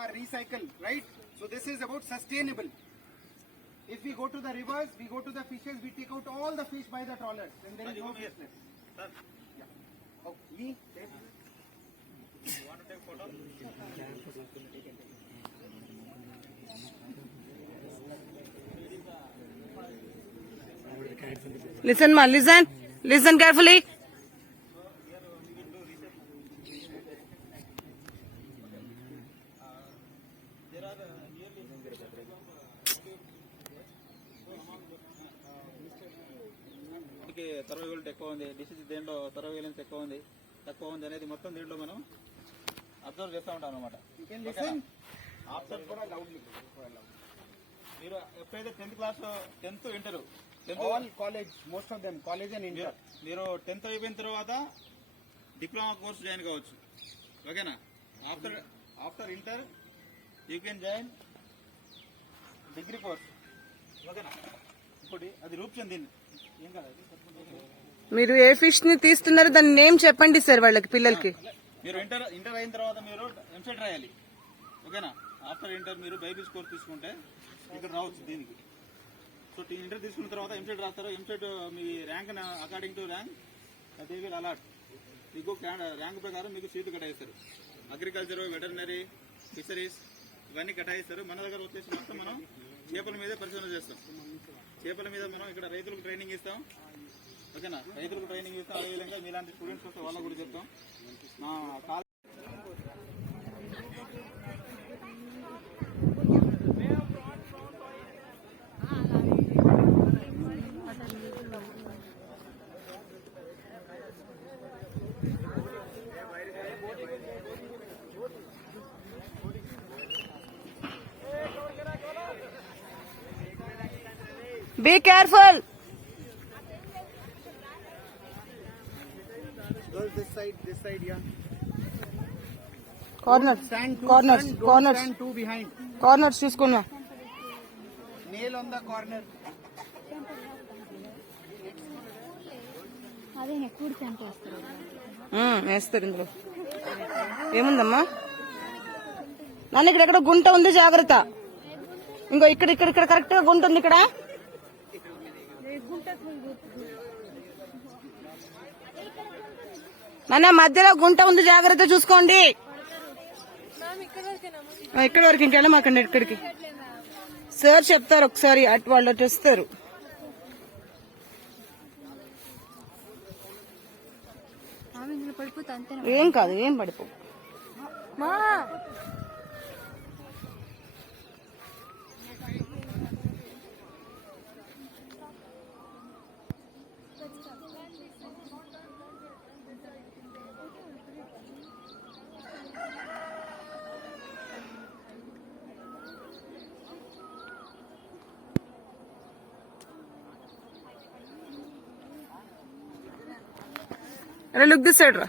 or recycle, right? So this is about sustainable. If we go to the rivers, we go to the fishes, we take out all the fish by the trawlers, and there is no fish left. Yeah. Oh, Lee, take. You want to take photo? Listen, ma, listen carefully. Survival ఎక్కువ ఉంది, డిసీజ్ దేంట్లో సర్వైలెన్స్ ఎక్కువ ఉంది, తక్కువ ఉంది అనేది మొత్తం దీంట్లో మనం అబ్జర్వ్ చేస్తూ ఉంటాం అనమాట. మీరు ఎప్పుడైతే 10th class 10th inter college, most of them college and inter, మీరు 10th అయిపోయిన తర్వాత డిప్లొమా కోర్స్ జాయిన్ కావచ్చు. ఓకేనా? After inter you can join degree course. ఓకేనా? ఇప్పుడు అది రూపచంద్ ఏం కాదు, మీరు ఏ ఫిష్ ని తీస్తున్నారు దాని నేమ్ చెప్పండి సార్ వాళ్ళకి, పిల్లలకి. మీరు ఇంటర్ అయిన తర్వాత మీరు ఎంసెట్ రాయాలి. ఓకేనా? ఆఫ్టర్ ఇంటర్ మీరు బైబిల్స్ కోర్స్ తీసుకుంటే ఇక్కడ రావచ్చు దీనికి. సో ఇంటర్ తీసుకున్న తర్వాత ఎంసెట్ రాస్తారు. ఎంసెట్ మీ rank according to rank they will allot మీకు ర్యాంక్ ప్రకారం మీకు సీట్లు కేటాయిస్తారు. అగ్రికల్చర్, వెటర్నరీ, ఫిషరీస్ ఇవన్నీ కేటాయిస్తారు. మన దగ్గర వచ్చేసి మొత్తం మనం చేపల మీద పరిశోధన చేస్తాం. చేపల మీద మనం ఇక్కడ రైతులకు ట్రైనింగ్ ఇస్తాం. ఓకేనా? రైతులకు ట్రైనింగ్ ఇస్తాం. అదేవిధంగా మీలాంటి స్టూడెంట్స్ వస్తే వాళ్ళకు కూడా చెప్తాం. మా Be careful. Girls, this side, yeah. Corners, Stand two, corners, stand, corners, stand two behind. corners చూసుకున్నా. Nail on the corner. అదే ఎక్కువ సెంటర్ వస్తారు. వేస్తారు ఇందులో. ఏముందమ్మా నాన్న? ఇక్కడ ఎక్కడ గుంట ఉంది, జాగ్రత్త. ఇంకో ఇక్కడ ఇక్కడ ఇక్కడ కరెక్ట్ గా గుంట ఉంది ఇక్కడ. నాన్న మధ్యలో గుంట ఉంది, జాగ్రత్త చూసుకోండి. ఇక్కడ వరకు ఇంకెళ్ళమాకండి. ఇక్కడికి సార్ చెప్తారు ఒకసారి, అటు వాళ్ళు అటు వస్తారు. ఏం కాదు, ఏం పడిపో. అరే లుక్ దిస్ సైడ్ రా.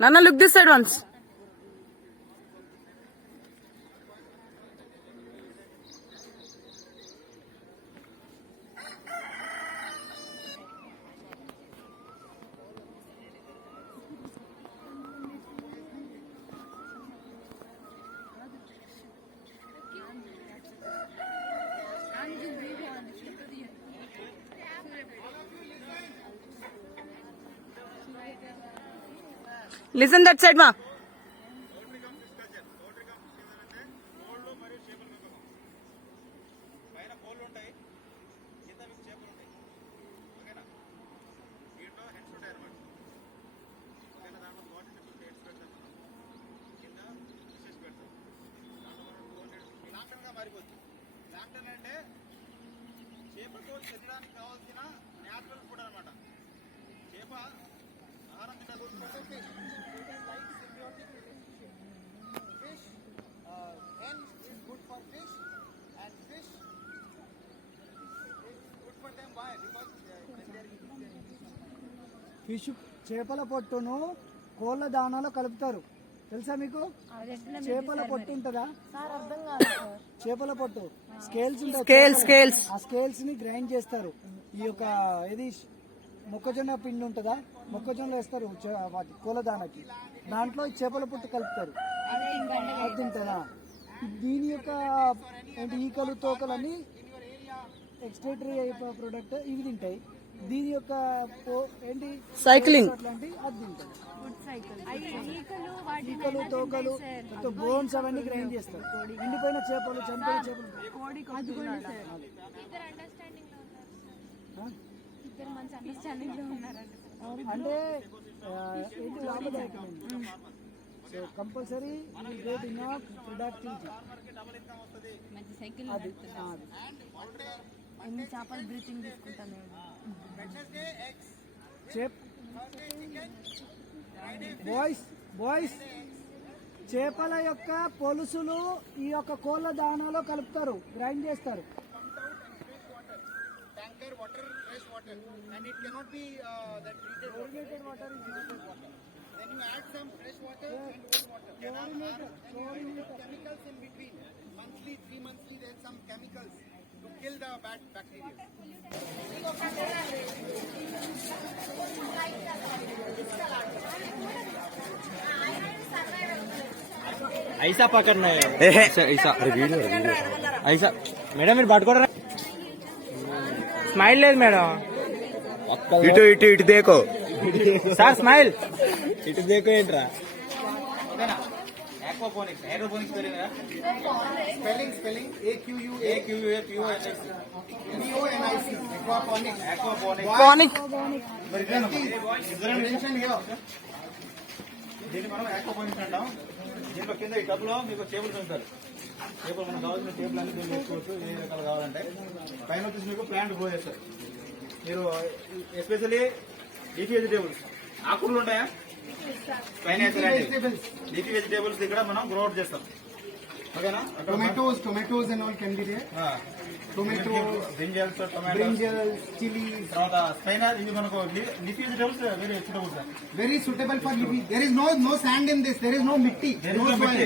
Nana, look this side once. Listen that side, ma. చేపకు శరీరానికి కావాల్సిన న్యాచురల్ ఫుడ్ అనమాట. చేప ఆహారం తినకూడదు. ఫిష్ చేపల పొట్టును కోళ్ళ దానాలో కలుపుతారు, తెలుసా మీకు? చేపల పొట్టు ఉంటుందా? చేపల పొట్టు స్కేల్స్ ఉంటాయి, ఆ స్కేల్స్ ని గ్రైండ్ చేస్తారు. ఈ యొక్క ఇది మొక్కజొన్న పిండి ఉంటుందా, మొక్కజొన్నలు వేస్తారు వాటి కోలదానకి, దాంట్లో ఈ చేపల పుట్టు కలుపుతారు, అది తింటారా? దీని యొక్క ఏంటి ఈకలు తోకలు అన్ని ఎక్స్ట్రేటరీ ప్రొడక్ట్ ఇవి తింటాయి. దీని యొక్క ఏంటి సైక్లింగ్ అట్లాంటి అది తింటాయి. ఈకలు తోకలు బోన్స్ అవన్నీ గ్రైండ్ చేస్తారు. ఎండిపోయిన చేపలు, చనిపోయిన చేపలు అంటే ఏంటి లాభదాయకమైంది. So compulsory great in productivity అది ఎన్ని చేపలు బ్రీతింగ్ తీసుకుంటాం బాయ్స్ చేపల యొక్క పొలుసులు ఈ యొక్క కోళ్ళ దానాలో కలుపుతారు, గ్రైండ్ చేస్తారు. Tanker water, fresh water, and it cannot be that treated water. Then you add some fresh water and old water. And chemicals in between. Monthly, 3 monthly, there are some chemicals to kill the bad bacteria. ऐसा पकड़ना है ऐसा अरे वीडियो ऐसा మేడం మీరు పట్టుకోరా స్మైల్ లేదు మేడం ఇటు ఇటు ఇటు దేకో సార్ స్మైల్ ఇటు దేకో ఏంట్రా ఆక్వాపోనిక్స్, ఏరోపోనిక్స్ తెలియదా? Spelling AQUA AQUAPONIC. aquaponics. Panic మరి ఇదేనమ్మా. Mention here. దీన్ని మనం ఆక్వాపోనిక్స్ అంటాం. దీంట్లో కింద ఈ టబ్లో మీకు చేపలు పెంచుతారు. చేపలు మనకు కావాల్సిన చేపలు అన్ని దీన్ని వేసుకోవచ్చు, ఏ రకాలు కావాలంటే. పైన వచ్చేసి మీకు ప్లాంట్ గ్రో చేస్తారు. మీరు ఎస్పెషల్లీ లీఫీ వెజిటేబుల్స్, ఆకుకూరలు ఉంటాయా? పైన లీఫీ వెజిటేబుల్స్ ఇక్కడ మనం గ్రో అవుట్ చేస్తాం. ఓకేనా? Tomatoes and all can be there. Brinjals, tomatoes, Brinjals, chilies, తర్వాత స్పైనర్, ఇవి మనకు leafy vegetables very suitable sir. very suitable for living. There is no sand in this. There is no mitti. No soil.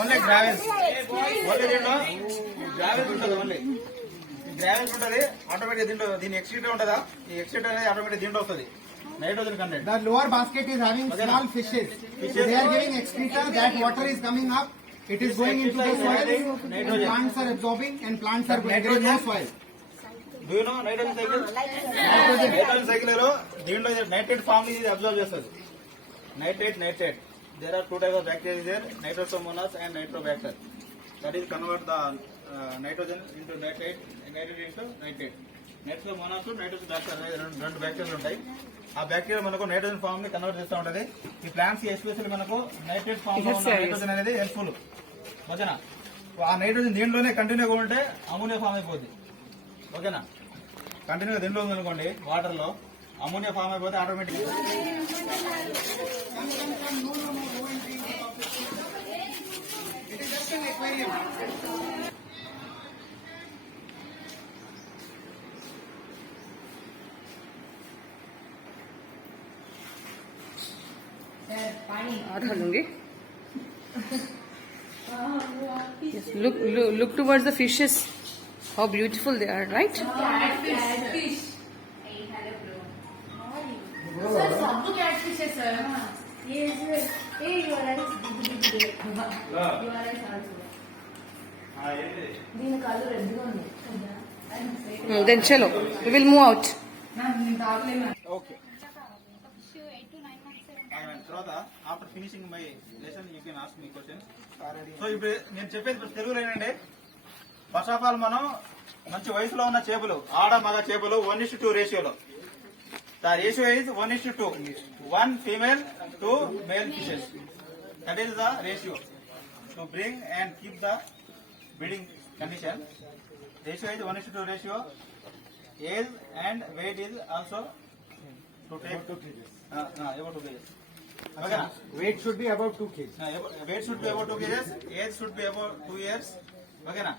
Only gravels. Only దీంట్లో గ్రావెల్స్ ఉంటుంది. Only gravels ఉంటుంది. ఆటోమేటిక్ దీంట్లో దీని ఎక్స్ట్రీట్ ఉంటుందా? ఈ ఎక్స్ట్రీట్ అనేది ఆటోమేటిక్ దీంట్లో వస్తుంది. Nitrogen content. The lower basket is having small fishes. They are giving excreta. That water is coming up. It is going into the soil. And plants are absorbing and plants are going. There is no soil. Do you know nitrogen cycle? Nitrogen cycle లో దీంట్లో nitrate form ఇది observe చేస్తుంది. Nitrate. There are 2 types of bacteria there, nitrosomonas and nitrobacter. That is convert the nitrogen into nitrate into nitrate. Nitrosomonas to nitrobacter రెండు బ్యాక్టీరియాలు ఉంటాయి. ఆ బ్యాక్టీరియా మనకు nitrogen form ని కన్వర్ట్ చేస్తూ ఉంటది. ఈ ప్లాంట్స్ ఎస్పెషల్లీ మనకు నైట్రేట్ ఫామ్ లో ఉన్న నైట్రోజన్ అనేది హెల్ప్ఫుల్. ఓకేనా? ఆ నైట్రోజన్ దీంట్లోనే కంటిన్యూగా ఉంటే అమోనియా ఫామ్ అయిపోద్ది. ఓకేనా? కంటిన్యూగా దీంట్లో ఉందనుకోండి, వాటర్ లో అమోనియా ఫామ్ అయిపోతే automatic. It is just an aquarium. आधा लूंगी. Yes, look towards the fishes. How beautiful they are, right? Then chalo, we will move out. Okay. తర్వాత after finishing my lesson you can ask me question. So ఇప్పుడు నేను చెప్పేది తెలుగులో ఏంటంటే, first of all మనం మంచి వయసులో ఉన్న చేపలు, ఆడ మగ చేపలు 1:2 రేషియోలో. The ratio is 1:2. 1 female, 2 male fishes. That is the ratio to bring and keep the breeding condition. Ratio is 1:2 ratio. Age and weight is also to take about 2 kgs. Okay. Weight should be about 2 kg. Weight should be about 2 kgs. Age should be about 2 years. Okay na?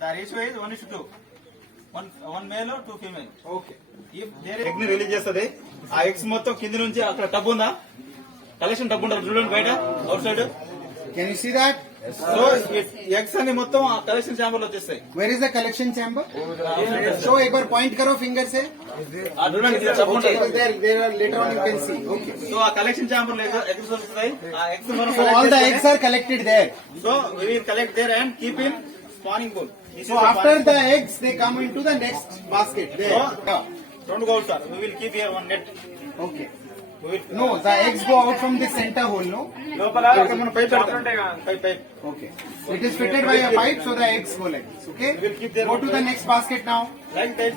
The ratio is 1:2. One male or 2 female. Okay. If there is egg ని రిలీజ్ చేస్తుంది. ఆ ఎగ్స్ మొత్తం కింద నుంచి అక్కడ టబ్ ఉందా, collection tub ఉంటుంది చూడండి బయట out side. Can you see that? So eggs అన్ని మొత్తం ఆ కలెక్షన్ ఛాంబర్ లో వచ్చేస్తాయి. Where is the collection chamber? Show एक बार point करो finger से. ఆ చూడండి ఇక్కడ చెప్పండి. There are later on you can see. Okay. So ఆ కలెక్షన్ ఛాంబర్ లో ఎగ్స్ వస్తాయి. ఆ ఎగ్స్ మనం So all the eggs are collected there. So we will collect there and keep in spawning pool. So after the eggs, they come into the next basket. There. Yeah. రెండు gold sir. we will keep here one net. Okay. we will No, the eggs go out from the center hole, no? లోపల ఇక్కడ మనం పైప్ పెడతాం. Pipe Okay. It is fitted by a pipe, so the eggs go like this. Okay. We will keep there Go one to the next basket now. like that.